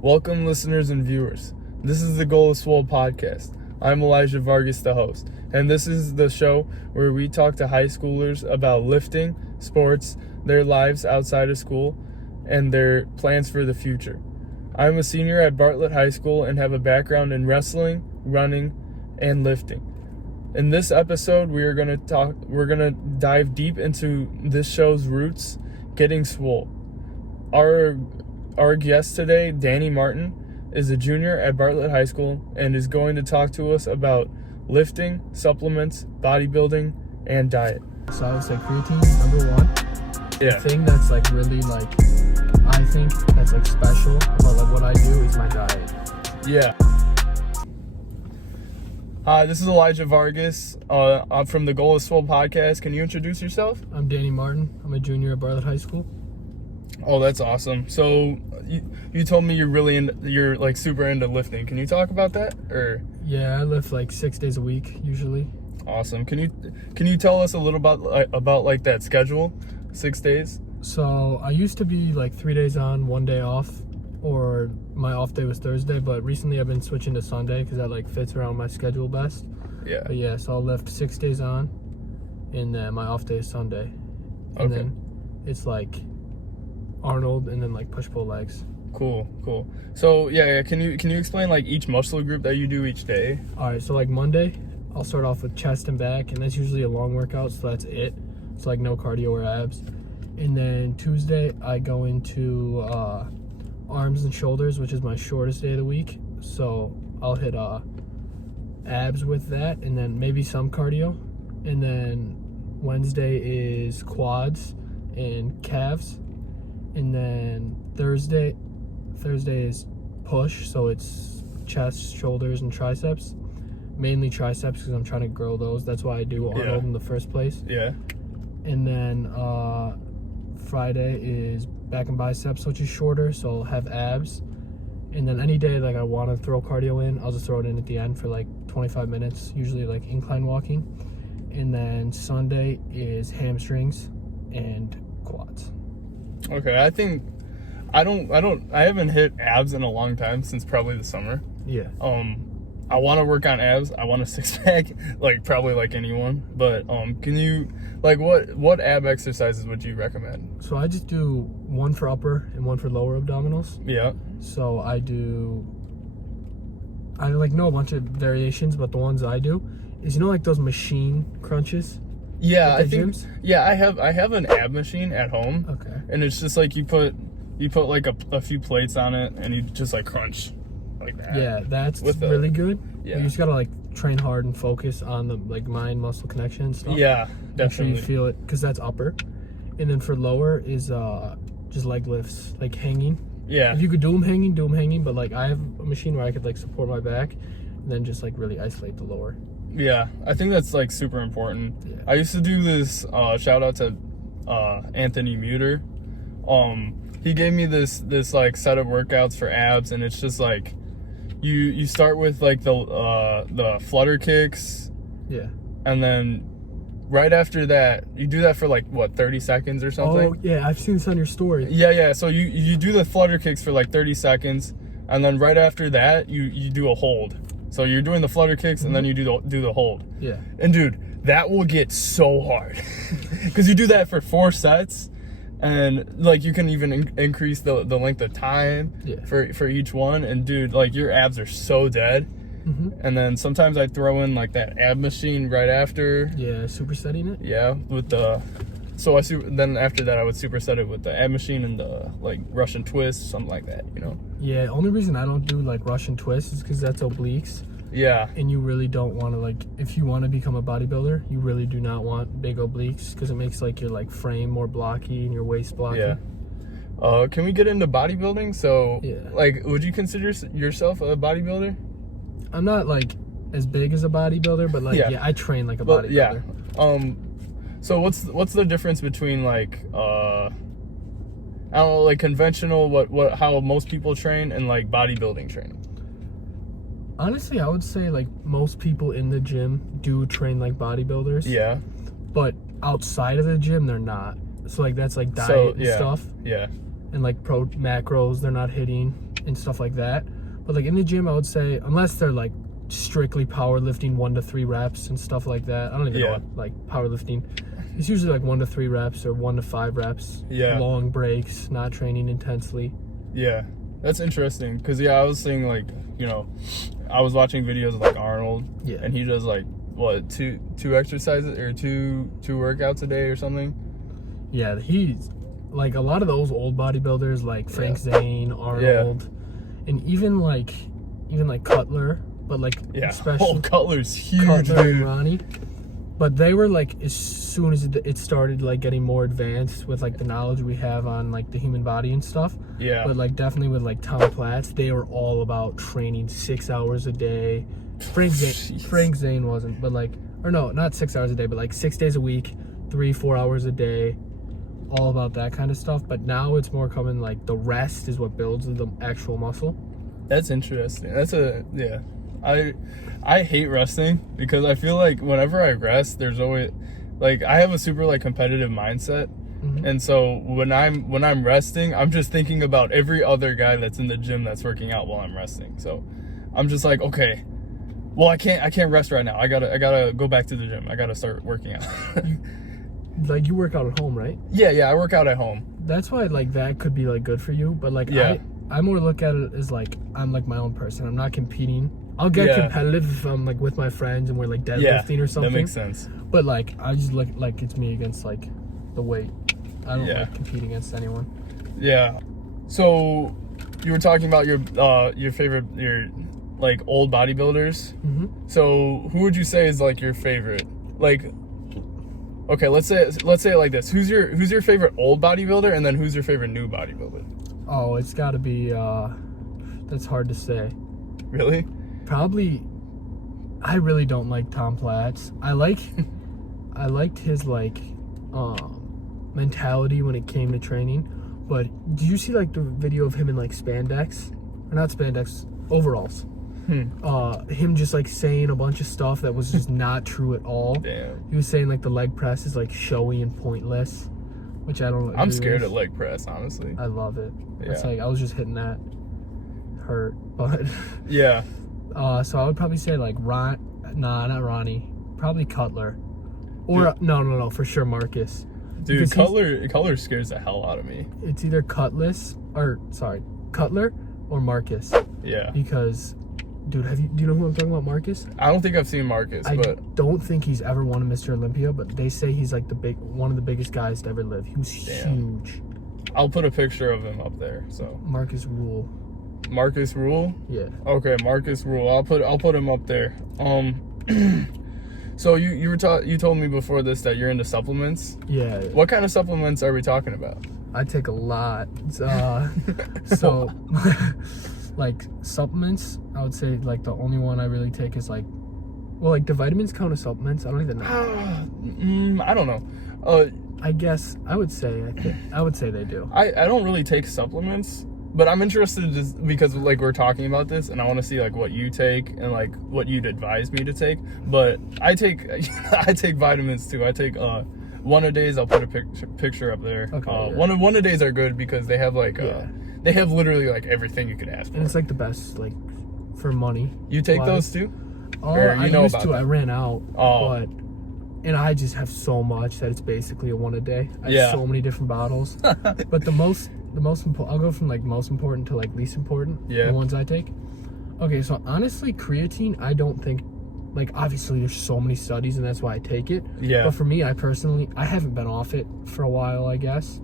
Welcome, listeners and viewers. This is the Goal is Swole podcast. I'm Elijah Vargas, the host, and this is the show where we talk to high schoolers about lifting, sports, their lives outside of school, and their plans for the future. I'm a senior at Bartlett High School and have a background in wrestling, running, and lifting. In this episode, we're gonna dive deep into this show's roots, getting swole. Our guest today, Danny Martin, is a junior at Bartlett High School and is going to talk to us about lifting, supplements, bodybuilding, and diet. So I would say creatine, number one. Yeah. The thing that's like really like, I think that's like special about like what I do is my diet. Yeah. Hi, this is Elijah Vargas. I'm from the Goal is Swole podcast. Can you introduce yourself? I'm Danny Martin. I'm a junior at Bartlett High School. Oh, that's awesome. So you told me you're like super into lifting. Can you talk about that? Or Yeah, I lift like 6 days a week usually. awesome. Can you tell us a little about like that schedule, 6 days? So I used to be like 3 days on, 1 day off, or my off day was Thursday, but recently I've been switching to Sunday because that like fits around my schedule best. Yeah. But yeah, so I'll lift 6 days on, and then my off day is Sunday. And Okay. then it's like Arnold and then like push-pull legs. Cool. So yeah, can you explain like each muscle group that you do each day? All right, so like Monday, I'll start off with chest and back, and that's usually a long workout, so that's it. It's like no cardio or abs. And then Tuesday, I go into arms and shoulders, which is my shortest day of the week. So I'll hit abs with that, and then maybe some cardio. And then Wednesday is quads and calves. And then Thursday is push, so it's chest, shoulders, and triceps. Mainly triceps because I'm trying to grow those. That's why I do Arnold in the first place. Yeah. And then Friday is back and biceps, which is shorter, so I'll have abs. And then any day like I want to throw cardio in, I'll just throw it in at the end for like 25 minutes, usually like incline walking. And then Sunday is hamstrings and quads. Okay, I think I haven't hit abs in a long time, since probably the summer. Yeah. I want to work on abs. I want a six pack, like probably like anyone. But can you like what ab exercises would you recommend? So I just do one for upper and one for lower abdominals. Yeah. So I like know a bunch of variations, but the ones I do is, you know, like those machine crunches. Yeah, at I think. gyms? Yeah, I have an ab machine at home. Okay. And it's just like you put like a few plates on it and you just like crunch like that. Yeah, that's With really good. Yeah. But you just gotta like train hard and focus on the like mind muscle connection and stuff. Yeah, Make sure you definitely. feel it, because that's upper. And then for lower is just leg lifts, like hanging. Yeah. If you could do them hanging, but like I have a machine where I could like support my back and then just like really isolate the lower. Yeah, I think that's like super important. Yeah. I used to do this, shout out to Anthony Muter. He gave me this like set of workouts for abs, and it's just like you start with like the flutter kicks, Yeah. and then right after that you do that for like what, 30 seconds or something. Oh yeah, I've seen this on your story. Yeah, so you do the flutter kicks for like 30 seconds, and then right after that you do a hold. So you're doing the flutter kicks, and then you do the hold. Yeah. And dude, that will get so hard because you do that for 4 sets, and like you can even increase the length of time for each one. And dude, like your abs are so dead. Mm-hmm. And then sometimes I throw in like that ab machine right after. Yeah, supersetting it. Yeah, with the. So then after that I would superset it with the ab machine and the like Russian twist, something like that, you know. Yeah, only reason I don't do like Russian twists is because that's obliques. Yeah. And you really don't want to, like, if you want to become a bodybuilder, you really do not want big obliques, because it makes like your like frame more blocky and your waist blocky. Yeah. Can we get into bodybuilding? So like, would you consider yourself a bodybuilder? I'm not like as big as a bodybuilder, but like I train like a bodybuilder. Yeah. So what's the difference between like I don't know, like conventional how most people train and like bodybuilding training? Honestly, I would say like most people in the gym do train like bodybuilders. Yeah. But outside of the gym, they're not. So like that's like diet and stuff. Yeah. And like macros, they're not hitting. and stuff like that. But like in the gym, I would say, unless they're like strictly powerlifting 1 to 3 reps and stuff like that. I don't even know what like powerlifting. It's usually like 1 to 3 reps or 1 to 5 reps. Yeah. Long breaks, not training intensely. Yeah. That's interesting. Because, I was seeing, like, I was watching videos of, like, Arnold. Yeah. And he does, like, what, two exercises or two workouts a day or something? Yeah, he's, like, a lot of those old bodybuilders, like Frank Zane, Arnold, and even Cutler, but, like, especially... Cutler's huge, Cutler dude. and Ronnie. But they were, like, as soon as it started, like, getting more advanced with, like, the knowledge we have on, like, the human body and stuff. Yeah. But, like, definitely with, like, Tom Platz, they were all about training 6 hours a day. Frank Zane wasn't, but, like, or no, not 6 hours a day, but, like, 6 days a week, 3-4 hours a day, all about that kind of stuff. But now it's more coming, like, the rest is what builds the actual muscle. That's interesting. I hate resting because I feel like whenever I rest, there's always, like, I have a super, like, competitive mindset. Mm-hmm. And so when I'm resting, I'm just thinking about every other guy that's in the gym that's working out while I'm resting. So I'm just like, okay, well, I can't rest right now. I gotta go back to the gym. I gotta start working out. Like, you work out at home, right? Yeah, I work out at home. That's why, like, that could be, like, good for you. But, like, I more look at it as, like, I'm, like, my own person. I'm not competing. I'll get competitive if I'm, like, with my friends and we're, like, deadlifting or something. That makes sense. But, like, I just look like it's me against, like, the weight. I don't like compete against anyone. Yeah. So you were talking about your favorite, like, old bodybuilders. Mm-hmm. So who would you say is, like, your favorite? Like, okay, let's say it like this. Who's your favorite old bodybuilder, and then who's your favorite new bodybuilder? Oh, it's got to be. That's hard to say. Really? Probably. I really don't like Tom Platz. I liked his, like, mentality when it came to training. But do you see, like, the video of him in, like, spandex, or not spandex, overalls? Him just, like, saying a bunch of stuff that was just not true at all. Damn. He was saying, like, the leg press is, like, showy and pointless, which I don't. I'm scared of leg press, honestly. I love it. Yeah. It's like I was just hitting that hurt, but yeah. So I would probably say, like, not Ronnie, probably Cutler, or no, for sure Marcus. Dude, Cutler scares the hell out of me. It's either Cutler or Marcus. Yeah. Because, dude, do you know who I'm talking about, Marcus? I don't think I've seen Marcus, I but don't think he's ever won a Mr. Olympia, but they say he's, like, one of the biggest guys to ever live. He was huge. I'll put a picture of him up there. So Marcus Rule. Marcus Rule? Yeah. Okay, Marcus Rule. I'll put him up there. So you told me before this that you're into supplements. Yeah. What kind of supplements are we talking about? I take a lot. So, like, supplements, I would say, like, the only one I really take is, like, well, like, do vitamins count as supplements? I don't even know. I don't know. I guess I would say they do. I don't really take supplements, but I'm interested just because, like, we're talking about this, and I want to see, like, what you take and, like, what you'd advise me to take. But I take vitamins too. I take 1-A-Days. I'll put a picture up there. Okay, 1-A-Days are good because they have, like, they have literally, like, everything you could ask for. And it's, like, the best, like, for money. You take those too? I used to. I ran out. And I just have so much that it's basically a 1-A-day. I have so many different bottles. But the most important, I'll go from, like, most important to, like, least important. Yeah. The ones I take. Okay, so honestly, creatine, I don't think, like, obviously there's so many studies and that's why I take it. Yeah. But for me, I haven't been off it for a while, I guess.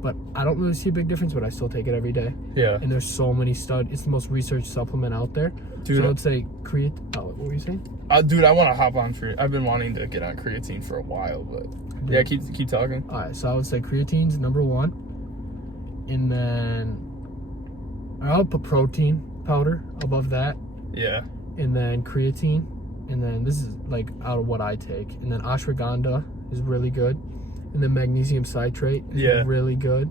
But I don't really see a big difference, but I still take it every day. Yeah. And there's so many studies. It's the most researched supplement out there. Dude, so I would say what were you saying? Dude, I want to hop on I've been wanting to get on creatine for a while, but yeah, keep talking. All right, so I would say creatine's number one, and then I'll put protein powder above that. Yeah. And then creatine, and then this is, like, out of what I take, and then ashwagandha is really good, and then magnesium citrate is really good,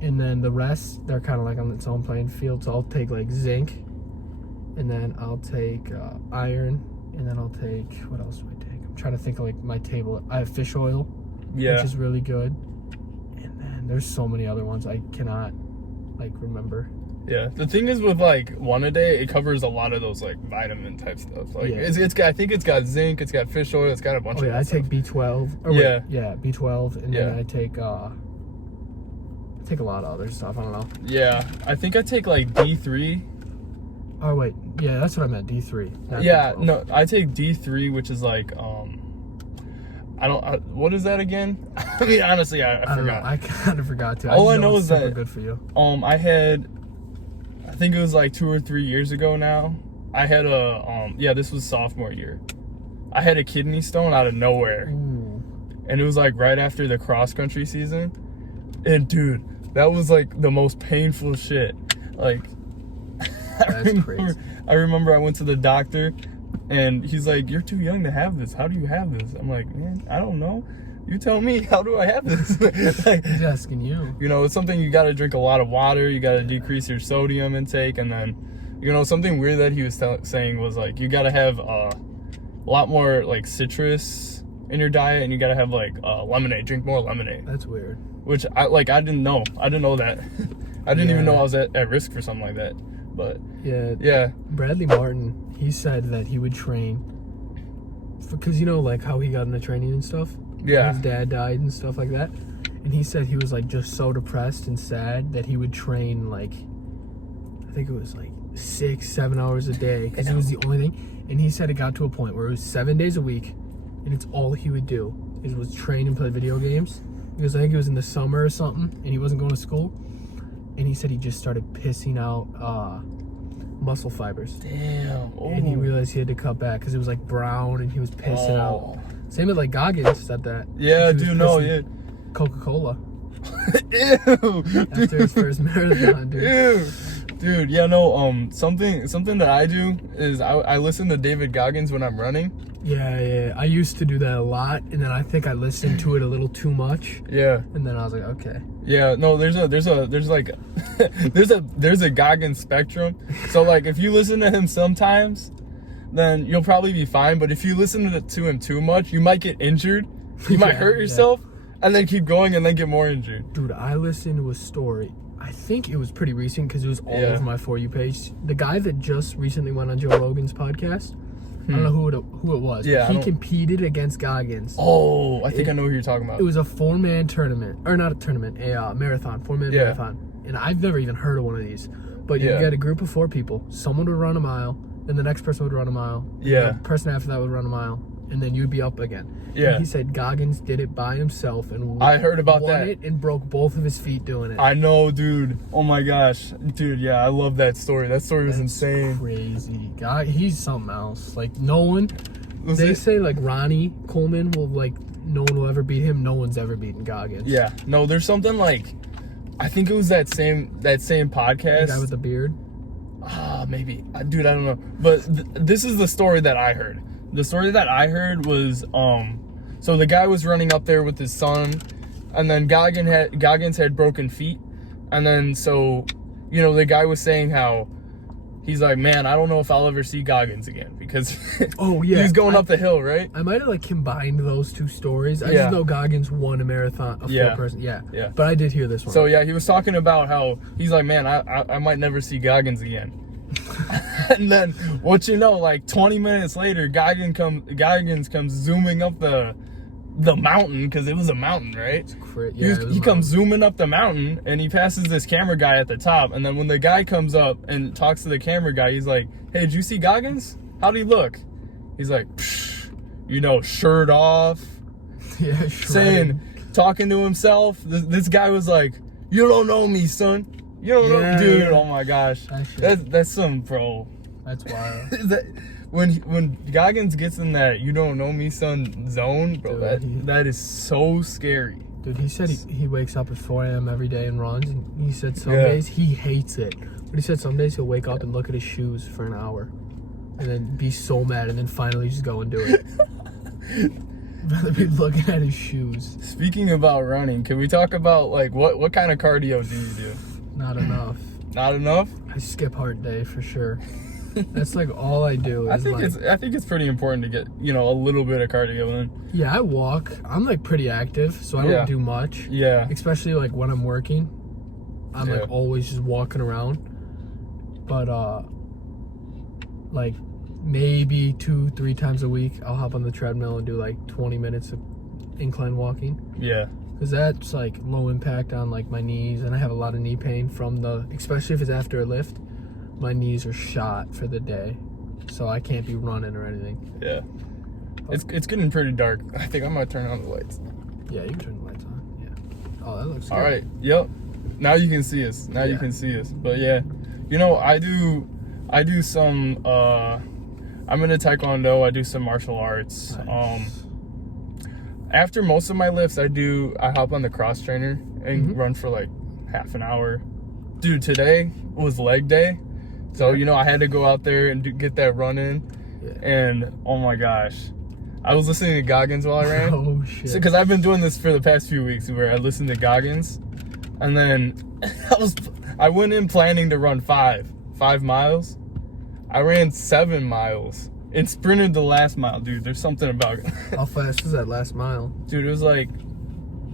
and then the rest, they're kind of like on its own playing field. So I'll take, like, zinc, and then I'll take iron, and then I'll take, what else do I take? I'm trying to think of, like, my table. I have fish oil, which is really good, and then there's so many other ones I cannot, like, remember. Yeah, the thing is with like one a day, it covers a lot of those like vitamin type stuff. Like it's got, I think it's got zinc, it's got fish oil, it's got a bunch of. Yeah, I take B12. Yeah, B12, and then I take a lot of other stuff. I don't know. Yeah, I think I take like D3. Oh wait, yeah, that's what I meant. D3. Yeah, B12. no, I take D3, which is like what is that again? I mean, honestly, I forgot. I kind of forgot too. All I know is super that good for you. I think it was like 2 or 3 years ago now. I had this was sophomore year. I had a kidney stone out of nowhere. Ooh. And it was like right after the cross country season. And dude, that was like the most painful shit. Like Crazy. I remember I went to the doctor and he's like, "You're too young to have this. How do you have this?" I'm like, "Man, I don't know. You tell me, how do I have this?" Like, he's asking you. You know, it's something you got to drink a lot of water. You got to decrease your sodium intake. And then, you know, something weird that he was saying was like, you got to have a lot more like citrus in your diet. And you got to have like lemonade, drink more lemonade. That's weird. Which I didn't know. I didn't know that. I didn't even know I was at risk for something like that. But yeah. Bradley Martin, he said that he would train because, you know, like how he got into training and stuff. Yeah. His dad died and stuff like that. And he said he was like just so depressed and sad that he would train like, I think it was like 6-7 hours a day because it was the only thing. And he said it got to a point where it was 7 days a week and it's all he would do was train and play video games. Because I think it was in the summer or something and he wasn't going to school. And he said he just started pissing out muscle fibers. Damn. Oh. And he realized he had to cut back because it was like brown and he was pissing out. Same with like Goggins said that. Yeah, dude, no, yeah. Coca-Cola. Ew. After his first marathon, dude. Ew. Dude, yeah, no, something that I do is I listen to David Goggins when I'm running. Yeah. I used to do that a lot, and then I think I listened to it a little too much. Yeah. And then I was like, okay. Yeah, no, there's like there's a Goggins spectrum. So like if you listen to him sometimes, then you'll probably be fine. But if you listen to him too much, you might get injured. You might hurt yourself, and then keep going and then get more injured. Dude, I listened to a story. I think it was pretty recent because it was all over my For You page. The guy that just recently went on Joe Rogan's podcast, I don't know who it was. Yeah, he competed against Goggins. Oh, I think I know who you're talking about. It was a 4-man tournament, or not a tournament, a marathon, 4-man marathon. And I've never even heard of one of these. But you get a group of 4 people. Someone would run a mile, then the next person would run a mile. Yeah. The person after that would run a mile, and then you'd be up again. Yeah. And he said Goggins did it by himself and I heard about won that. it and broke both of his feet doing it. I know, dude. Oh my gosh, dude. Yeah, I love that story. That story was insane. Crazy guy. He's something else. Like no one. They say like Ronnie Coleman will no one will ever beat him. No one's ever beaten Goggins. Yeah. No, there's something like, I think it was that same podcast. The guy with the beard. Maybe. Dude, I don't know. But this is the story that I heard. The story that I heard was, so the guy was running up there with his son, and then Goggins had broken feet, and then so, you know, the guy was saying how he's like, man, I don't know if I'll ever see Goggins again because he's going up the hill, right? I might have combined those two stories. I just know Goggins won a marathon, a 4-person. Yeah. But I did hear this one. So yeah, he was talking about how he's like, man, I might never see Goggins again. And then, what you know, like 20 minutes later, Goggins comes zooming up the mountain, because it was a mountain, right? He comes zooming up the mountain, and he passes this camera guy at the top. And then when the guy comes up and talks to the camera guy, he's like, "Hey, did you see Goggins? How'd he look?" He's like, you know, shirt off, talking to himself. This guy was like, "You don't know me, son. You don't know, dude." Oh my gosh, that's some bro. That's wild. When Goggins gets in that "you don't know me, son" zone, bro, dude, that is so scary. Dude, he said he wakes up at 4 a.m. every day and runs, and he said some days he hates it. But he said some days he'll wake up and look at his shoes for an hour, and then be so mad, and then finally just go and do it. Rather be looking at his shoes. Speaking about running, can we talk about like what kind of cardio do you do? Not enough. Not enough? I skip heart day for sure. That's like all I do. I think it's pretty important to get, you know, a little bit of cardio in. Yeah, I walk. I'm like pretty active, so I don't do much. Yeah. Especially like when I'm working. I'm like always just walking around. But like maybe 2-3 times a week, I'll hop on the treadmill and do like 20 minutes of incline walking. Yeah. Because that's like low impact on like my knees, and I have a lot of knee pain from especially if it's after a lift. My knees are shot for the day, so I can't be running or anything. Yeah. It's getting pretty dark. I think I might turn on the lights. Yeah, you can turn the lights on. Yeah. Oh, that looks good. All right. Yep. Now you can see us. You can see us. But yeah, I do some. I'm into Taekwondo. I do some martial arts. Nice. After most of my lifts, I hop on the cross trainer and run for like half an hour. Dude, today was leg day, so I had to go out there and get that run in. Yeah. And oh my gosh, I was listening to Goggins while I ran. Oh shit! Because I've been doing this for the past few weeks, where I listened to Goggins, and then I went in planning to run 5 miles. I ran 7 miles. And sprinted the last mile, dude. There's something about it. How fast was that last mile? Dude, it was like,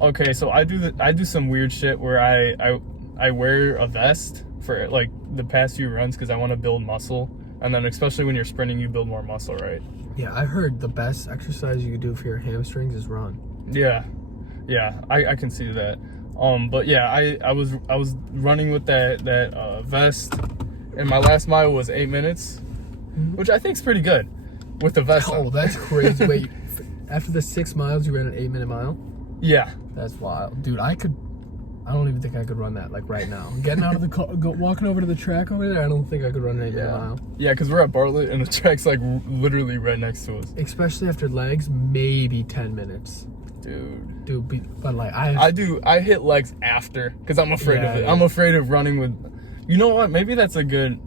okay, so I do some weird shit where I wear a vest for like the past few runs because I want to build muscle, and then especially when you're sprinting, you build more muscle, right? Yeah, I heard the best exercise you could do for your hamstrings is run. Yeah, I can see that. But yeah, I was running with that vest, and my last mile was 8 minutes. Which I think is pretty good with the vest on. Oh, that's crazy. Wait, after the 6 miles, you ran an 8-minute mile? Yeah. That's wild. Dude, I don't even think I could run that, like, right now. Getting out of the car, walking over to the track over there, I don't think I could run an 8-minute mile. Yeah, because we're at Bartlett, and the track's, like, literally right next to us. Especially after legs, maybe 10 minutes. Dude, but, like, I hit legs after, because I'm afraid of it. Yeah. I'm afraid of running with... You know what? Maybe that's a good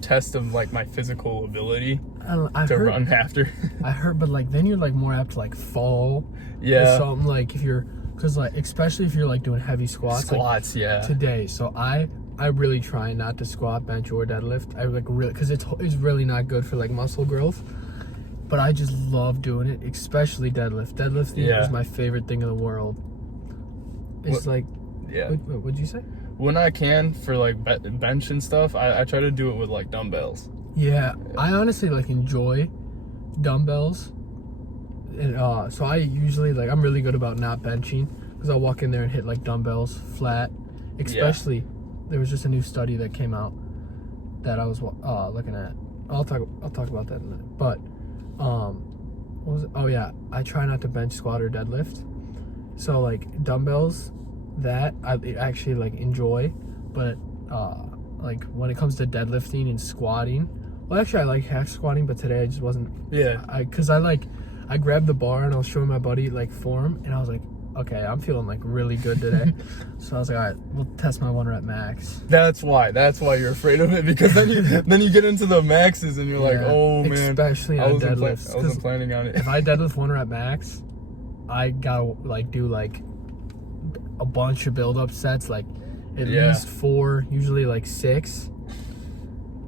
test of like my physical ability to run after. I heard, but like then you're like more apt to like fall. Yeah. Or something like because like especially if you're like doing heavy squats. Squats, like, yeah. Today, so I really try not to squat, bench, or deadlift. I like really because it's really not good for like muscle growth. But I just love doing it, especially deadlift. Deadlifting is my favorite thing in the world. It's like, what'd you say? When I can, for like bench and stuff, I try to do it with like dumbbells. Yeah, I honestly like enjoy dumbbells, and so I usually like I'm really good about not benching because I'll walk in there and hit like dumbbells flat. Especially, there was just a new study that came out that I was looking at. I'll talk about that in a minute. But what was it? Oh yeah, I try not to bench, squat, or deadlift. So like dumbbells. That I actually like enjoy, but like when it comes to deadlifting and squatting, well actually I like hack squatting, but today I just wasn't. Yeah. Because I grabbed the bar and I was showing my buddy like form, and I was like, okay, I'm feeling like really good today. So I was like, all right, we'll test my 1 rep max. That's why you're afraid of it, because then you get into the maxes and you're like, oh man. Especially on deadlifts. I wasn't planning on it. If I deadlift 1 rep max, I gotta like do like a bunch of build-up sets, like at least 4, usually like 6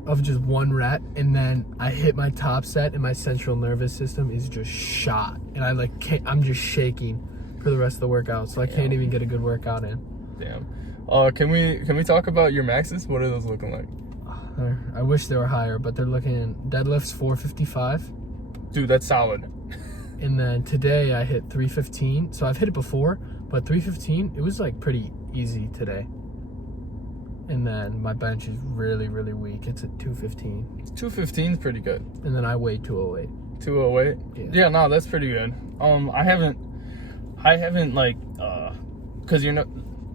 of just 1 rep, and then I hit my top set and my central nervous system is just shot, and I'm just shaking for the rest of the workout, so I can't even get a good workout in. Damn. Can we talk about your maxes? What are those looking like? I wish they were higher, but they're looking deadlifts 455. Dude, that's solid. And then today I hit 315. So I've hit it before, but 315, it was like pretty easy today. And then my bench is really, really weak. It's at 215. 215 is pretty good. And then I weigh 208. 208? Yeah, no, that's pretty good. I haven't like, cause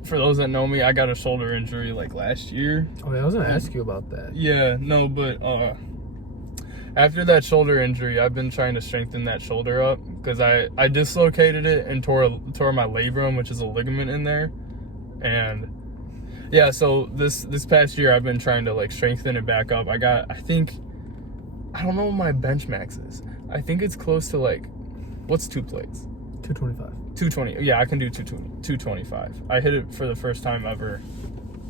for those that know me, I got a shoulder injury like last year. Oh yeah, I was gonna ask you about that. Yeah, no, but after that shoulder injury, I've been trying to strengthen that shoulder up because I dislocated it and tore my labrum, which is a ligament in there. And yeah, so this past year I've been trying to like strengthen it back up. I don't know what my bench max is. I think it's close to like, what's 2 plates? 225. 220. Yeah, I can do 225. I hit it for the first time ever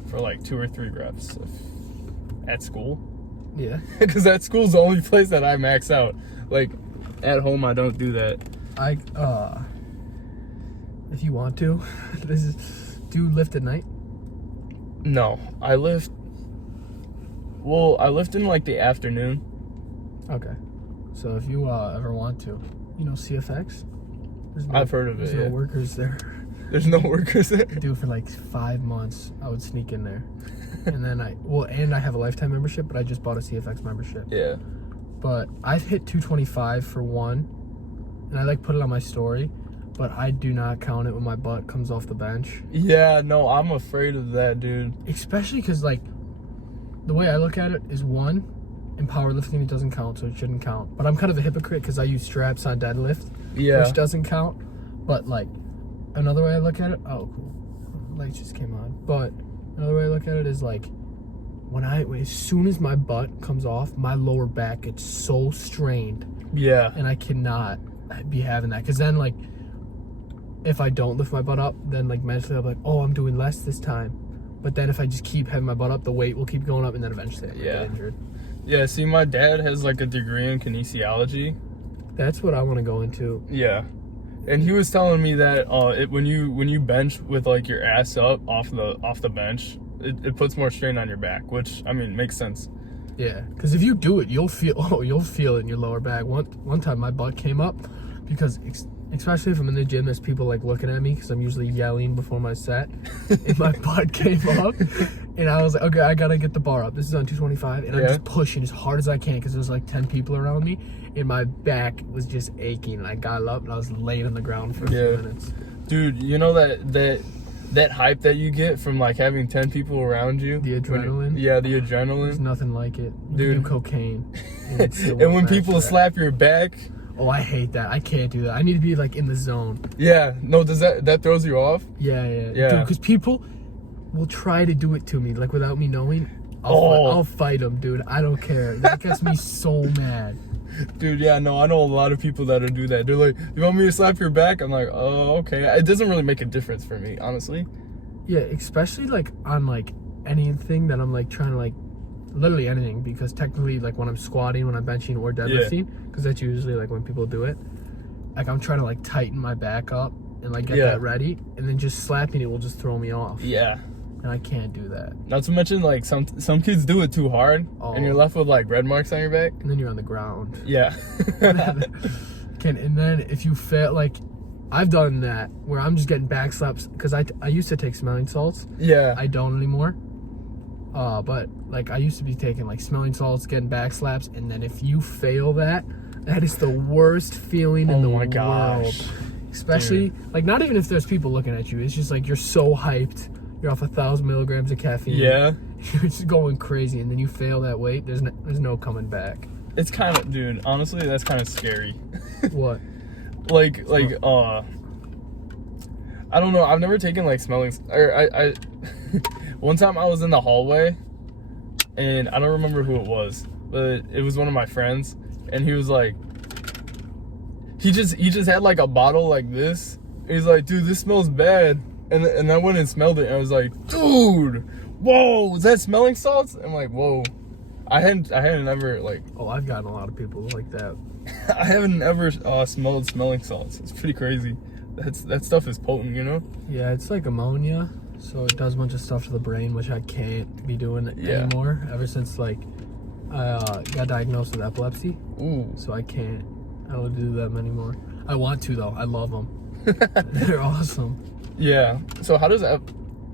for like 2 or 3 reps at school. Yeah. Because at school's the only place that I max out. Like, at home, I don't do that. If you want to, do you lift at night? No, I lift. Well, I lift in like the afternoon. Okay. So if you ever want to, CFX. I've heard of it. There's no workers there. There's no workers there. Dude, for like 5 months, I would sneak in there, and then I have a lifetime membership, but I just bought a CFX membership. Yeah. But I've hit 225 for one, and I like put it on my story, but I do not count it when my butt comes off the bench. Yeah, no, I'm afraid of that, dude. Especially because, like, the way I look at it is, one, in powerlifting it doesn't count, so it shouldn't count. But I'm kind of a hypocrite because I use straps on deadlift, which doesn't count. But, like, another way I look at it, oh, cool, lights just came on. But another way I look at it is, like, as soon as my butt comes off, my lower back gets so strained. Yeah. And I cannot be having that. Because then, like, if I don't lift my butt up, then, like, mentally I'll be like, oh, I'm doing less this time. But then if I just keep having my butt up, the weight will keep going up, and then eventually I get injured. Yeah, see, my dad has, like, a degree in kinesiology. That's what I want to go into. Yeah. And he was telling me that when you bench with, like, your ass up off the bench, it puts more strain on your back, which, I mean, makes sense. Yeah, because if you do it, you'll feel it in your lower back. One time my butt came up because, especially if I'm in the gym, there's people like looking at me because I'm usually yelling before my set, and my butt came up, and I was like, okay, I gotta get the bar up. This is on 225, and I'm just pushing as hard as I can because there's like 10 people around me, and my back was just aching, and I got up and I was laying on the ground for a few minutes. Dude, you know that hype that you get from like having 10 people around you? The adrenaline? Yeah, the adrenaline. There's nothing like it. You Dude. do cocaine. And when people slap your back. Oh, I hate that. I can't do that. I need to be like in the zone. Yeah. No, does that throws you off? Yeah. Dude, because people will try to do it to me, like without me knowing. I'll fight them, dude. I don't care. That gets me so mad. Dude, yeah, no, I know a lot of people that'll do that. They're like, you want me to slap your back? I'm like, oh, okay. It doesn't really make a difference for me, honestly. Yeah, especially like on like anything that I'm like trying to like, literally anything, because technically like when I'm squatting, when I'm benching or deadlifting, because that's usually like when people do it, like I'm trying to like tighten my back up and like get that ready, and then just slapping it will just throw me off. Yeah. And I can't do that. Not to mention, like, some kids do it too hard, and you're left with, like, red marks on your back. And then you're on the ground. Yeah. And then if you fail, like, I've done that, where I'm just getting back slaps, because I used to take smelling salts. Yeah. I don't anymore. But, like, I used to be taking, like, smelling salts, getting back slaps, and then if you fail that is the worst feeling in the world. Gosh. Especially, like, not even if there's people looking at you. It's just, like, you're so hyped. You're off 1,000 milligrams of caffeine. Yeah. You're just going crazy, and then you fail that weight. There's no coming back. It's kind of, dude, honestly, that's kind of scary. What? like, I don't know. I've never taken, like, smelling, or one time I was in the hallway, and I don't remember who it was, but it was one of my friends, and he was like, he just had, like, a bottle like this. He's like, dude, this smells bad. And I went and smelled it, and I was like, dude, whoa, is that smelling salts? I'm like, whoa. I hadn't ever, like... Oh, I've gotten a lot of people like that. I haven't ever smelled smelling salts. It's pretty crazy. That stuff is potent, you know? Yeah, it's like ammonia, so it does a bunch of stuff to the brain, which I can't be doing anymore, ever since, like, I got diagnosed with epilepsy. Ooh. So I don't do them anymore. I want to, though. I love them. They're awesome. Yeah. So how does I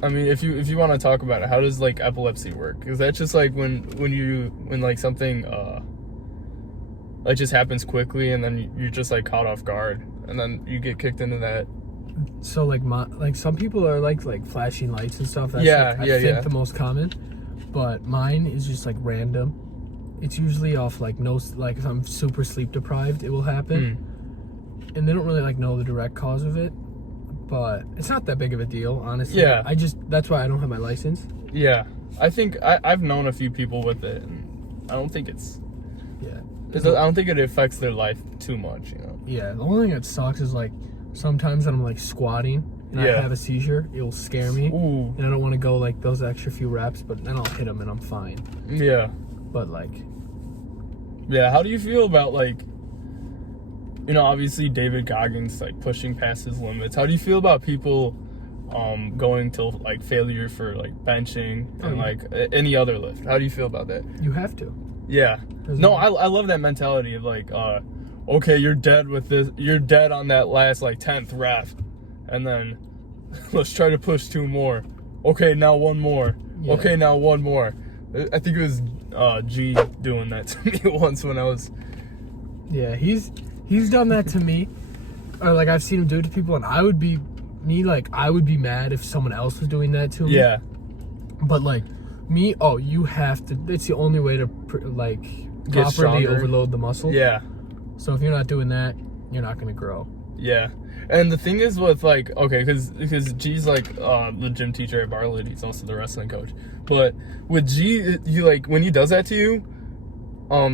mean, if you want to talk about it, how does like epilepsy work? Because that's just like when like something like just happens quickly, and then you're just like caught off guard, and then you get kicked into that. So like some people are like flashing lights and stuff. That's I think the most common, but mine is just like random. It's usually off like if I'm super sleep deprived, it will happen, and they don't really like know the direct cause of it. But it's not that big of a deal, honestly. Yeah. That's why I don't have my license. Yeah. I think I've known a few people with it, and I don't think it's... Yeah. I don't think it affects their life too much, you know? Yeah. The only thing that sucks is, like, sometimes when I'm, like, squatting and I have a seizure, it will scare me. Ooh. And I don't want to go, like, those extra few reps, but then I'll hit them and I'm fine. Yeah. But, like... Yeah, how do you feel about, like... You know, obviously David Goggins, like, pushing past his limits. How do you feel about people going to like failure for like benching and like any other lift. How do you feel about that? You have to. Yeah. No, I love that mentality of like, okay, you're dead with this. You're dead on that last like 10th rep, and then let's try to push 2 more. Okay, now 1 more. Yeah. Okay, now 1 more. I think it was G doing that to me once when I was. Yeah, he's done that to me, or like I've seen him do it to people, and I would be mad if someone else was doing that to me. Yeah. But like me, you have to. It's the only way to like Get properly stronger. overload the muscle. Yeah. So if you're not doing that, you're not gonna grow. Yeah. And the thing is with like, okay, because G's like the gym teacher at Bartlett, he's also the wrestling coach. But with G, you like when he does that to you,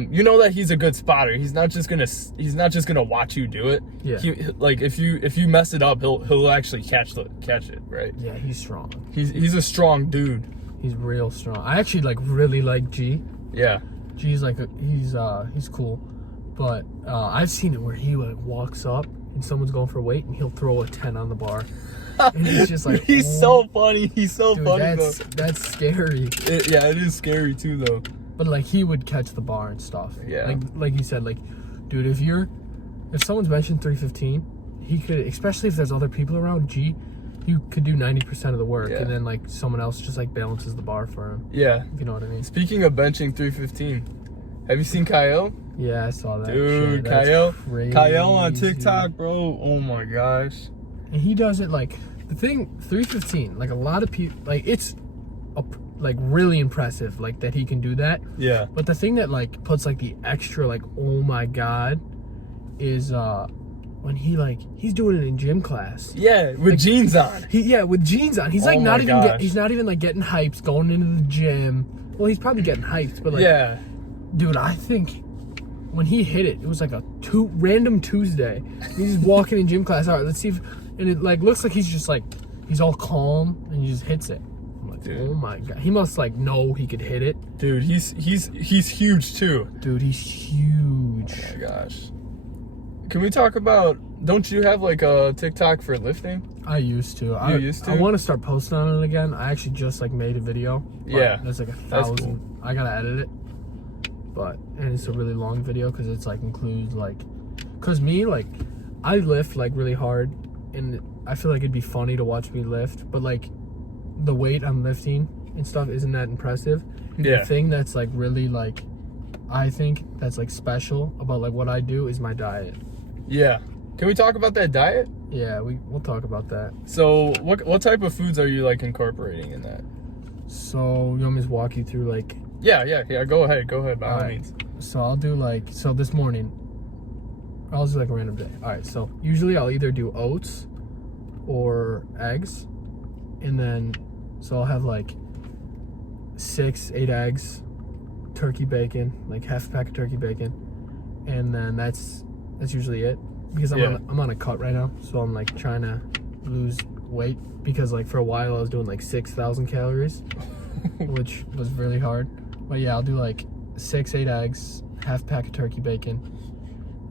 you know that he's a good spotter. He's not just gonna watch you do it. Yeah. He, like if you mess it up, he'll actually catch it, right? Yeah, he's strong. He's a strong dude. He's real strong. I actually like really like G. Yeah. G's like he's cool, but I've seen it where he like walks up and someone's going for weight and he'll throw a 10 on the bar. And it's just like he's so funny. He's so dude, funny that's scary. It is scary too though. But like he would catch the bar and stuff. Yeah. Like you said, like, dude, if someone's benching 315, he could, especially if there's other people around, you could do 90% of the work, and then like someone else just like balances the bar for him. Yeah. If you know what I mean. Speaking of benching 315, have you seen Kyle? Yeah, I saw that. Dude, Crazy. Kyle on TikTok, bro. Oh my gosh. And he does it like the thing 315. Like a lot of people, like it's like really impressive, like that he can do that. Yeah. But the thing that like puts like the extra like oh my god is when he's doing it in gym class. Yeah, with like, jeans on. With jeans on. He's like he's not even like getting hyped going into the gym. Well, he's probably getting hyped, but like Yeah. dude, I think when he hit it was like a random Tuesday. He's just walking in gym class. All right, let's see if, and it like looks like he's just like he's all calm and he just hits it. I'm like, Dude. oh my god, he must like know he could hit it. Dude, he's huge too. Dude, he's huge. Oh my gosh. Can we talk about? Don't you have like a TikTok for lifting? I used to. You used to? I want to start posting on it again. I actually just like made a video. Yeah. There's like 1,000. That's cool. I gotta edit it. And it's a really long video because it's like includes like, cause me like, I lift like really hard, and I feel like it'd be funny to watch me lift, but like, the weight I'm lifting and stuff isn't that impressive. Yeah. The thing that's like really like, I think that's like special about like what I do is my diet. Yeah. Can we talk about that diet? Yeah, we'll talk about that. So, what type of foods are you like incorporating in that? So you want me to walk you through like? Yeah. Go ahead. By all Alright. means. So I'll do like, so this morning, I'll do like a random day. All right, so usually I'll either do oats or eggs, and then, so I'll have like 6-8 eggs, turkey bacon, like half a pack of turkey bacon, and then that's usually it, because I'm on a cut right now, so I'm like trying to lose weight, because like for a while I was doing like 6,000 calories, which was really hard. But yeah, I'll do like 6-8 eggs, half pack of turkey bacon,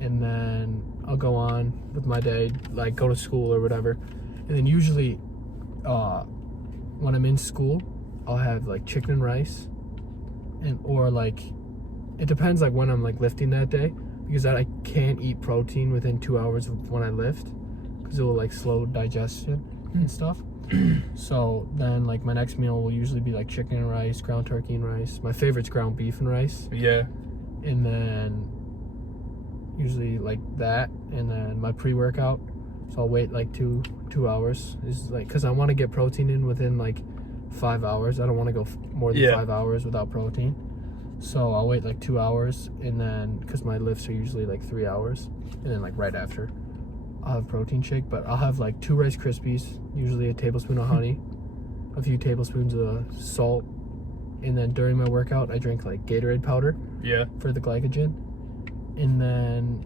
and then I'll go on with my day, like go to school or whatever. And then usually when I'm in school, I'll have like chicken and rice, or like, it depends like when I'm like lifting that day, because I can't eat protein within 2 hours of when I lift, because it will like slow digestion and stuff. So then like my next meal will usually be like chicken and rice, ground turkey and rice. My favorite's ground beef and rice. Yeah. And then usually like that, and then my pre-workout, so I'll wait like two hours, is like, because I want to get protein in within like 5 hours. I don't want to go more than 5 hours without protein, so I'll wait like 2 hours, and then because my lifts are usually like 3 hours, and then like right after I'll have protein shake. But I'll have like 2 Rice Krispies, usually a tablespoon of honey, a few tablespoons of salt, and then during my workout I drink like Gatorade powder for the glycogen. And then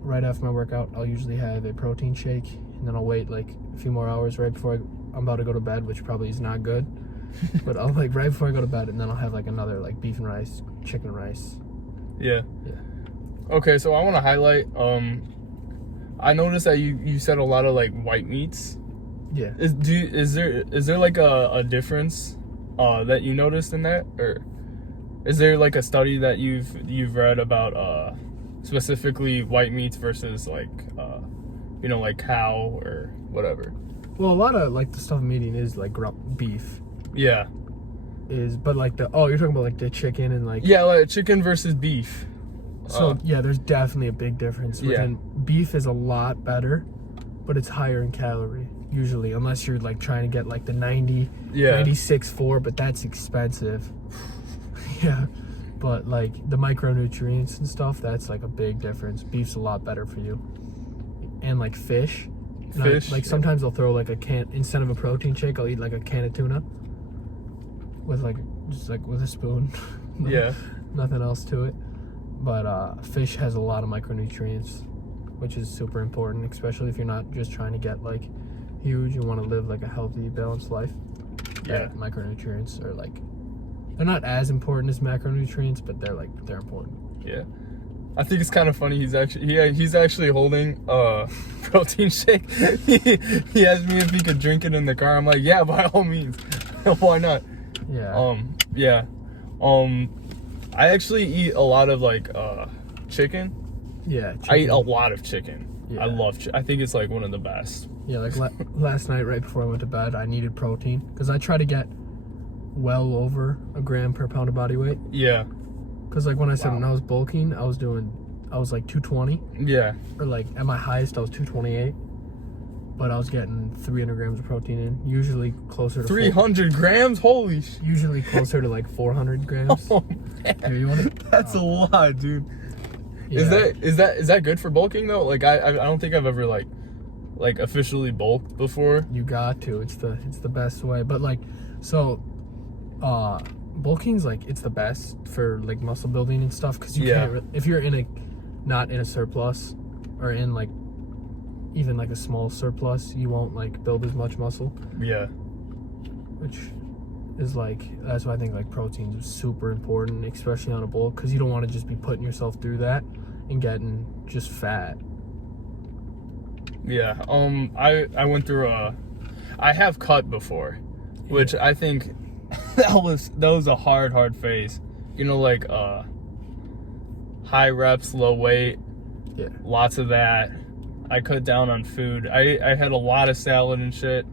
right after my workout I'll usually have a protein shake, and then I'll wait like a few more hours right before I'm about to go to bed, which probably is not good. But I'll like right before I go to bed, and then I'll have like another like beef and rice, chicken and rice. Yeah. Okay, so I want to highlight, I noticed that you said a lot of like white meats. Yeah. Is there like a difference that you noticed in that, or is there like a study that you've read about specifically white meats versus like like cow or whatever? Well, a lot of like the stuff I'm eating is like beef. Yeah. But like you're talking about like the chicken and like. Yeah, like chicken versus beef. So yeah, there's definitely a big difference. Beef is a lot better, but it's higher in calorie usually, unless you're like trying to get like the 96.4, but that's expensive. Yeah, but like the micronutrients and stuff, that's like a big difference. Beef's a lot better for you. And like fish. Sometimes I'll throw like a can, instead of a protein shake, I'll eat like a can of tuna with like just like with a spoon. Yeah. Nothing else to it. But fish has a lot of micronutrients, which is super important, especially if you're not just trying to get like huge. You want to live like a healthy, balanced life. Yeah. Micronutrients are like, they're not as important as macronutrients, but they're important. Yeah. I think it's kind of funny. He's actually holding a protein shake. He asked me if he could drink it in the car. I'm like, yeah, by all means. Why not? Yeah. Yeah. I actually eat a lot of like chicken. Yeah. Chicken. I eat a lot of chicken. Yeah. I love. I think it's like one of the best. Yeah. Like last night, right before I went to bed, I needed protein because I try to get well over a gram per pound of body weight. Yeah. Because like when I said when I was bulking, I was like 220. Yeah. Or like at my highest, I was 228. But I was getting 300 grams of protein in. Usually closer to 300 grams. Holy shit. Usually closer to like 400 grams. Oh, man. Here, you want it? That's a lot, dude. Yeah. Is that good for bulking though? Like I don't think I've ever like officially bulked before. You got to. It's the best way. But like so, bulking's like it's the best for like muscle building and stuff because you can't if you're not in a surplus or in like even like a small surplus, you won't like build as much muscle. Yeah. Which is like, that's why I think like proteins are super important, especially on a bulk, because you don't want to just be putting yourself through that and getting just fat. Yeah. I went through I have cut before, which I think that was a hard phase. You know, like high reps, low weight. Yeah. Lots of that. I cut down on food. I had a lot of salad and shit.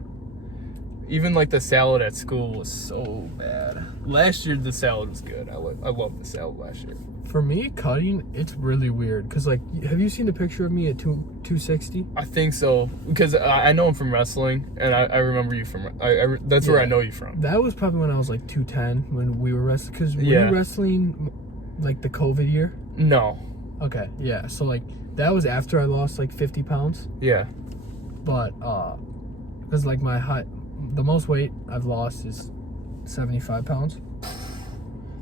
Even like the salad at school was so bad. Last year the salad was good. I loved the salad last year. For me, cutting, it's really weird. Cause like, have you seen the picture of me at 260? I think so. Because I know him from wrestling, and I remember you from. That's where I know you from. That was probably when I was like 210 when we were wrestling. Cause were you wrestling like the COVID year? No. Okay, yeah. So like that was after I lost like 50 pounds. Yeah. But because like my height, the most weight I've lost is 75 pounds.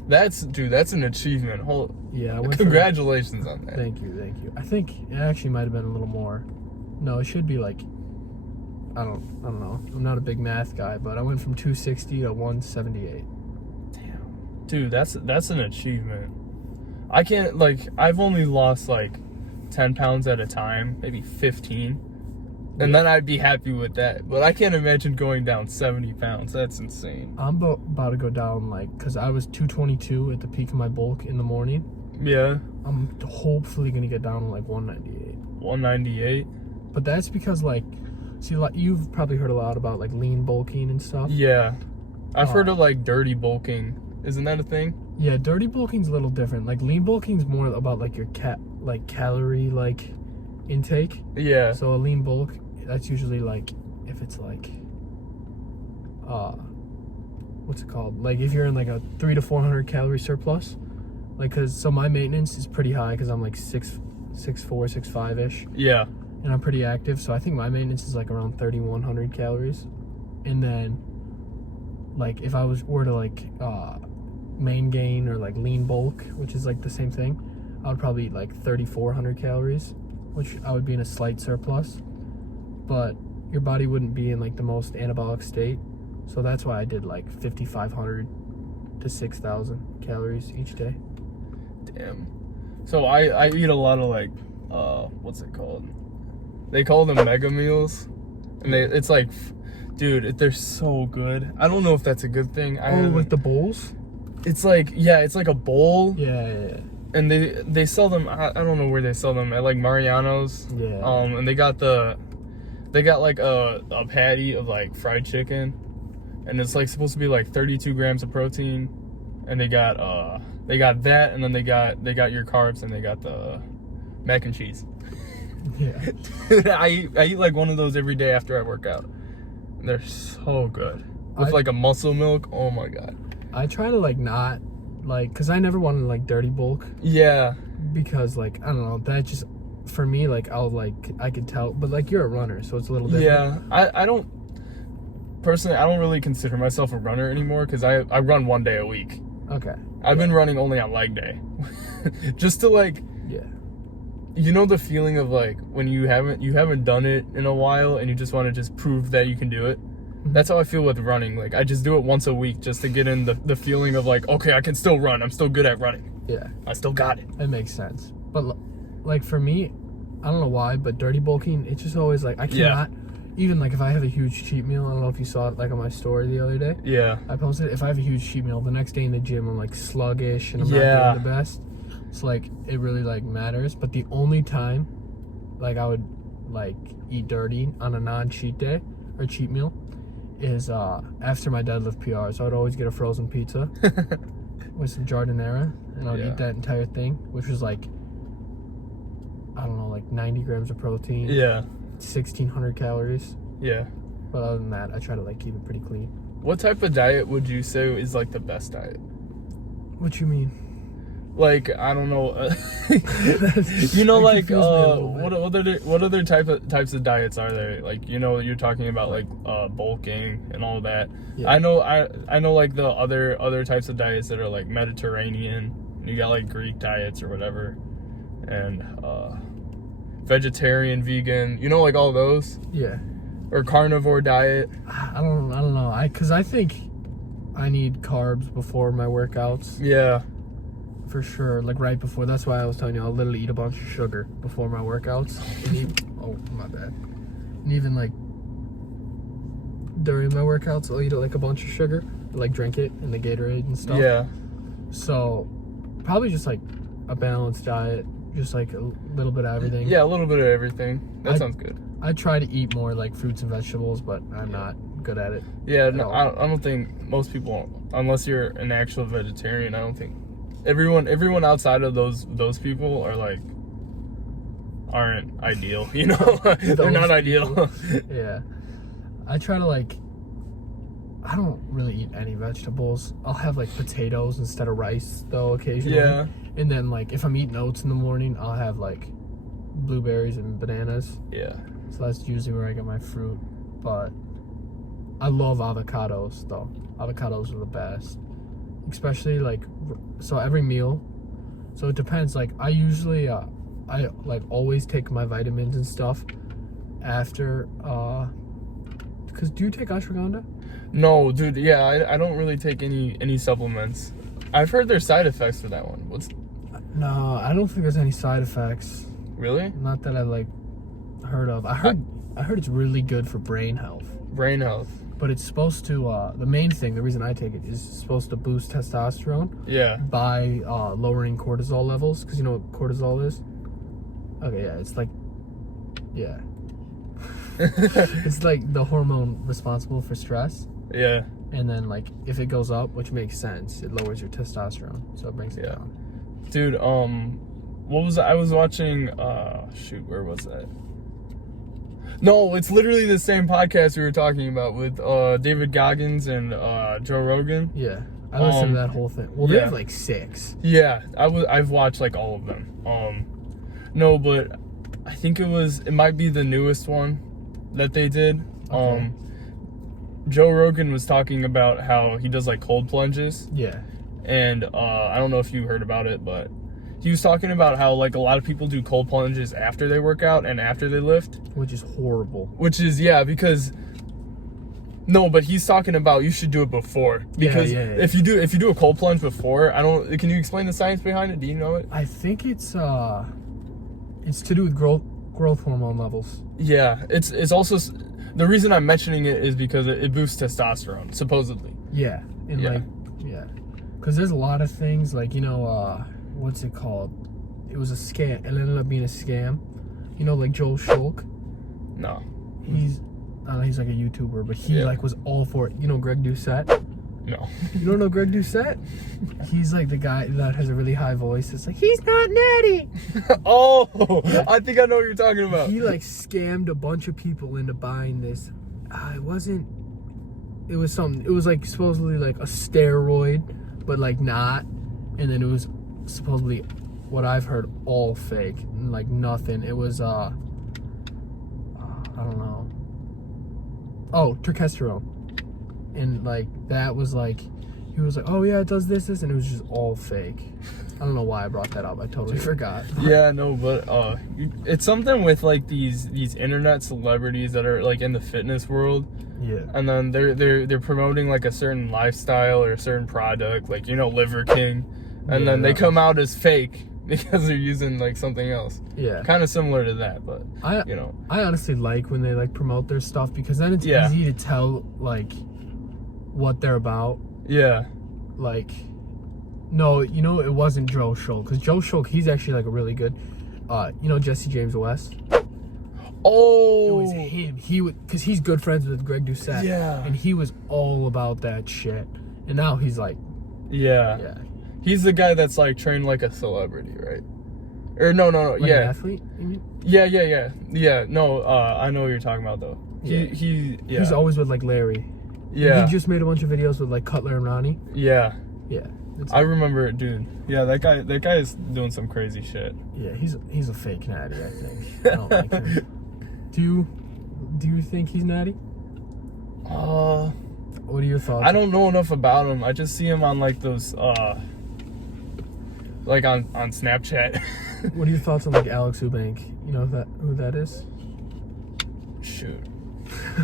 That's an achievement. Yeah. Congratulations on that. Thank you. I think it actually might have been a little more. No, it should be like, I don't know. I'm not a big math guy, but I went from 260 to 178. Damn. Dude, that's an achievement. I can't, like, I've only lost like 10 pounds at a time, maybe 15. And then I'd be happy with that. But I can't imagine going down 70 pounds. That's insane. I'm about to go down, like, because I was 222 at the peak of my bulk in the morning. Yeah. I'm hopefully going to get down to, like, 198. 198? But that's because, like, see, like, you've probably heard a lot about, like, lean bulking and stuff. Yeah. I've heard of, like, dirty bulking. Isn't that a thing? Yeah, dirty bulking's a little different. Like, lean bulking's more about, like, your calorie, like, intake. Yeah. So a lean bulk, that's usually like if it's like what's it called, like if you're in like a 300 to 400 calorie surplus, like, because so my maintenance is pretty high because I'm like 6'4", 6'5" ish. Yeah. And I'm pretty active, so I think my maintenance is like around 3,100 calories. And then like if I were to like main gain or like lean bulk, which is like the same thing, I would probably eat like 3,400 calories, which I would be in a slight surplus. But your body wouldn't be in like the most anabolic state, so that's why I did like 5,500 to 6,000 calories each day. Damn. So I eat a lot of like what's it called? They call them mega meals, And it's like, dude, they're so good. I don't know if that's a good thing. Like the bowls? It's like, yeah, it's like a bowl. Yeah. And they sell them, I don't know where they sell them, at like Mariano's. Yeah. And they got like a patty of like fried chicken. And it's like supposed to be like 32 grams of protein. And they got that, and then they got your carbs, and they got the mac and cheese. Yeah. Dude, I eat like one of those every day after I work out. They're so good. With like a muscle milk. Oh my god. I try to like not like, cause I never wanted like dirty bulk. Yeah. Because like, I don't know, that just, for me, like I could tell, but like you're a runner, so it's a little different. Yeah. I don't really consider myself a runner anymore, because I run 1 day a week. Okay. I've been running only on leg day. Just to like, yeah. You know the feeling of like when you haven't done it in a while and you just want to just prove that you can do it? Mm-hmm. That's how I feel with running. Like I just do it once a week just to get in the feeling of like, okay, I can still run. I'm still good at running. Yeah. I still got it. It makes sense. But like for me, I don't know why, but dirty bulking, it's just always like, I cannot, even like if I have a huge cheat meal, I don't know if you saw it like on my story the other day. Yeah. I posted, if I have a huge cheat meal, the next day in the gym, I'm like sluggish and I'm not doing the best. So like it really like matters. But the only time like I would like eat dirty on a non-cheat day or cheat meal is after my deadlift PR. So I'd always get a frozen pizza with some giardiniera, and I'd eat that entire thing, which was like, I don't know, like 90 grams of protein. Yeah. 1,600 calories. Yeah. But other than that, I try to like keep it pretty clean. What type of diet would you say is like the best diet? What you mean? Like, I don't know. You know, like what other types of diets are there? Like, you know, you're talking about like bulking and all that. Yeah. I know like the other types of diets that are like Mediterranean. You got like Greek diets or whatever, and vegetarian, vegan. You know, like all those. Yeah. Or carnivore diet. I don't know. Cause I think I need carbs before my workouts. Yeah. For sure, like right before. That's why I was telling you I'll literally eat a bunch of sugar before my workouts. Oh, my bad. And even like during my workouts, I'll eat like a bunch of sugar, like drink it in the Gatorade and stuff. Yeah. So probably just like a balanced diet, just like a little bit of everything. Yeah, a little bit of everything. That sounds good. I try to eat more like fruits and vegetables, but I'm not good at it. Yeah, no, I don't think most people, unless you're an actual vegetarian, I don't think everyone outside of those people are like aren't ideal, you know. They're not ideal. Yeah, I try to like, I don't really eat any vegetables. I'll have like potatoes instead of rice though occasionally. Yeah. And then like if I'm eating oats in the morning, I'll have like blueberries and bananas. Yeah. So that's usually where I get my fruit. But I love avocados though. Avocados are the best. Especially like, so every meal, so it depends. Like I usually I like always take my vitamins and stuff after because do you take ashwagandha? No, dude. Yeah, I don't really take any supplements. I've heard there's side effects for that one. No, I don't think there's any side effects. Really? Not that I like heard of. I heard it's really good for brain health. Brain health. But it's supposed to, the main thing, the reason I take it is supposed to boost testosterone. Yeah. By lowering cortisol levels. Because you know what cortisol is? Okay, yeah, it's like, yeah. It's like the hormone responsible for stress. Yeah. And then like, if it goes up, which makes sense, it lowers your testosterone. So it brings it down. Dude, I was watching, where was that? No, it's literally the same podcast we were talking about with David Goggins and Joe Rogan. Yeah, I listened to that whole thing. Well, they have like 6. Yeah, I've watched like all of them. No, but I think it might be the newest one that they did. Okay. Joe Rogan was talking about how he does like cold plunges. Yeah. And I don't know if you heard about it, but he was talking about how like a lot of people do cold plunges after they work out and after they lift, which is horrible. Which is but he's talking about you should do it before, because if you do a cold plunge before, can you explain the science behind it? Do you know it? I think it's to do with growth growth hormone levels. Yeah, it's also the reason I'm mentioning it is because it boosts testosterone, supposedly. Yeah, and Yeah. because there's a lot of things like what's it called? It was a scam. It ended up being a scam. Like Joel Schulk. No. He's like a YouTuber, but he like was all for it. Greg Doucette? No. You don't know Greg Doucette? He's like the guy that has a really high voice. It's like, he's not natty. Oh, I think I know what you're talking about. He like scammed a bunch of people into buying this. It was something. It was like supposedly like a steroid, but like not. And then it was supposedly, what I've heard, all fake. Like nothing. It was I don't know. Oh, testosterone. And like that was like, he was like, oh yeah, it does this, and it was just all fake. I don't know why I brought that up. I totally forgot. Yeah, no, but it's something with like these internet celebrities that are like in the fitness world. Yeah. And then they're promoting like a certain lifestyle or a certain product, like Liver King, and then they come out as fake because they're using like something else. Yeah. Kind of similar to that, but I honestly like when they like promote their stuff, because then it's easy to tell like what they're about. Yeah. Like, no, it wasn't Joe Schulk, because Joe Schulk, he's actually like a really good, Jesse James West. Oh, it was him. He would, because he's good friends with Greg Doucette. Yeah. And he was all about that shit. And now he's like, yeah. He's the guy that's like trained like a celebrity, right? Or no, like an athlete, you mean? Yeah. No, I know what you're talking about though. He's always with like Larry. Yeah. He just made a bunch of videos with like Cutler and Ronnie. Yeah. Yeah. I remember it, dude. Yeah, that guy is doing some crazy shit. Yeah, he's a fake natty, I think. I don't like him. Do you think he's natty? What are your thoughts? I don't know enough about him. I just see him on like those like on Snapchat. What are your thoughts on like Alex Eubank? You know who that is? Shoot.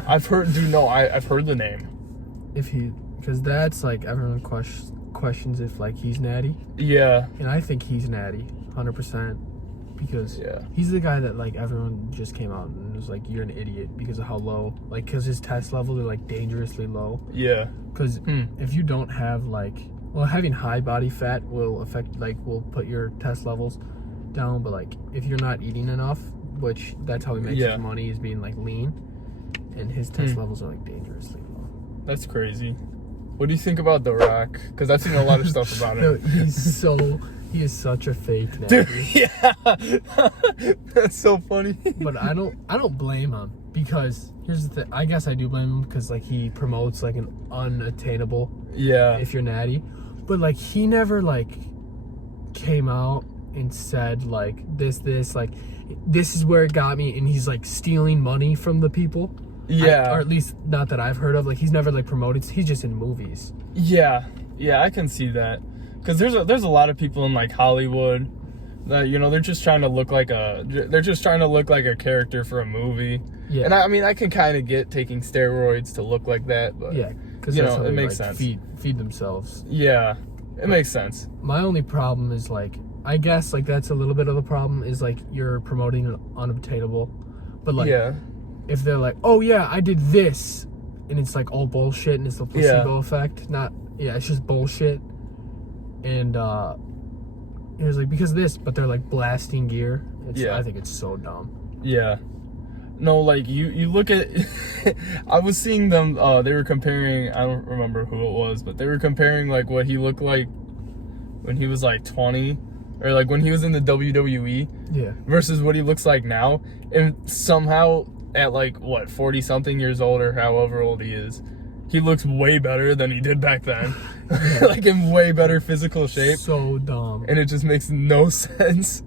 I've heard the name. Because that's like everyone questions if like he's natty. Yeah. And I think he's natty, 100%, because he's the guy that like everyone just came out and was like, you're an idiot because of how low, like, because his test levels are like dangerously low. Yeah. Because if you don't have like, having high body fat will put your test levels down, but like if you're not eating enough, which that's how he makes his money, is being like lean, and his test levels are like dangerously low. That's crazy. What do you think about The Rock? Because I've seen a lot of stuff about him. No, he is such a fake natty. Dude, yeah. That's so funny. But I don't blame him, because here's the thing. I guess I do blame him, because like he promotes like an unattainable. Yeah. If you're natty, but like he never like came out and said like this like this is where it got me, and he's like stealing money from the people. Yeah. Or at least not that I've heard of. Like he's never like promoted. He's just in movies. Yeah, I can see that. Because there's a lot of people in like Hollywood that they're just trying to look like a character for a movie. Yeah. And I mean I can kind of get taking steroids to look like that, but because it makes sense. Feed themselves. Yeah, it makes sense. My only problem is like, I guess like that's a little bit of the problem, is like you're promoting an unobtainable, but like if they're like, oh yeah, I did this, and it's like all bullshit, and it's the placebo effect, it's just bullshit, and it was like because of this, but they're like blasting gear. I think it's so dumb. Yeah. No, like you look at I was seeing them they were comparing, I don't remember who it was, but they were comparing like what he looked like when he was like 20, or like when he was in the WWE versus what he looks like now, and somehow at like 40 something years old, or however old he is, he looks way better than he did back then. Like in way better physical shape. So dumb. And it just makes no sense.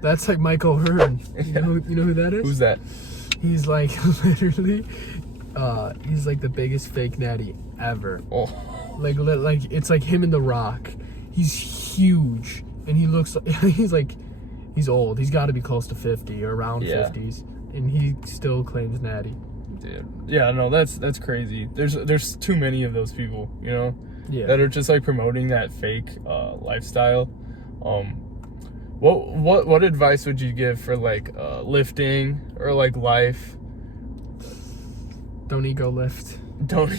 That's like Michael Hearn. You know who that is? Who's that? He's like literally he's like the biggest fake natty ever. Oh. Like it's like him and The Rock. He's huge, and he looks he's old. He's got to be close to 50 or around 50s, and he still claims natty. Dude. Yeah, no, that's crazy. There's too many of those people, that are just like promoting that fake lifestyle. What advice would you give for like lifting or like life? Don't ego lift. Don't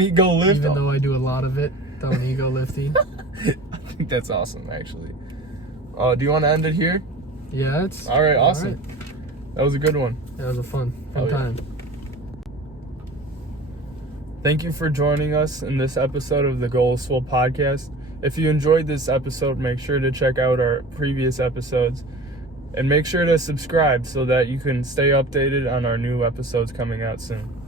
ego lift. Even though I do a lot of it, don't ego lifting. I think that's awesome, actually. Do you want to end it here? Yeah, it's All right, awesome. That was a good one. That was a fun Oh, yeah. time. Thank you for joining us in this episode of the Goal is Swole podcast. If you enjoyed this episode, make sure to check out our previous episodes and make sure to subscribe so that you can stay updated on our new episodes coming out soon.